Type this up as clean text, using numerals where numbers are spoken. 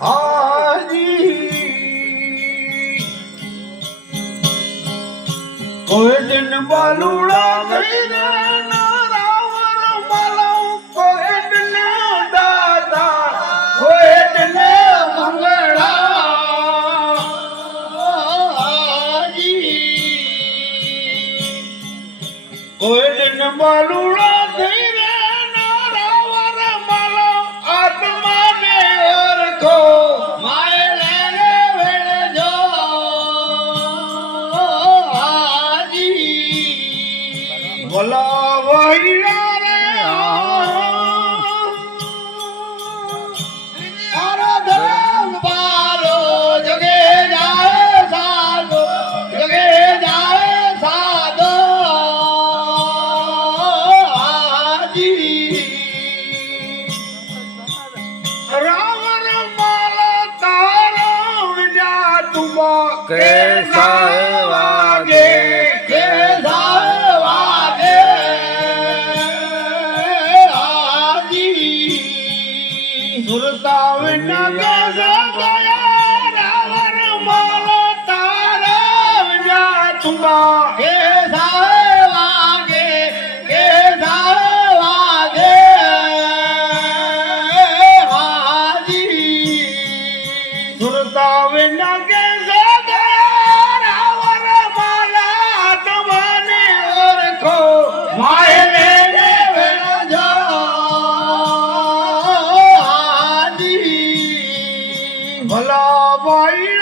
હાજી કોઈ દિન બાલુડા ગઈને રાવર મલાઉ કોઈ દિન દાદા કોઈ દિન મંગળા હાજી કોઈ દિન બાલુડા ગઈને રાવર મલાઉ આત્મા ને ઓળખો માય લેને વેળજો હાજી ભલા વૈયા રે આરા ધર્મ બાલો જગે જાય સાધો જગે જાય સાધો હાજી રાવણ માલા તારો વિદ્યા તુમા કેસા વાગે કેસા વાગે હાજી સુરતા વિના કેસા ગયા રાવણ માલા તારો વિદ્યા તુમા કેસા વાગે કેસા વાગે હાજી સુરતા વિના કેસા ગયા રાવણ માલા તમને ઓળખો માય લેને વેળજો હાજી ભલા ભાઈ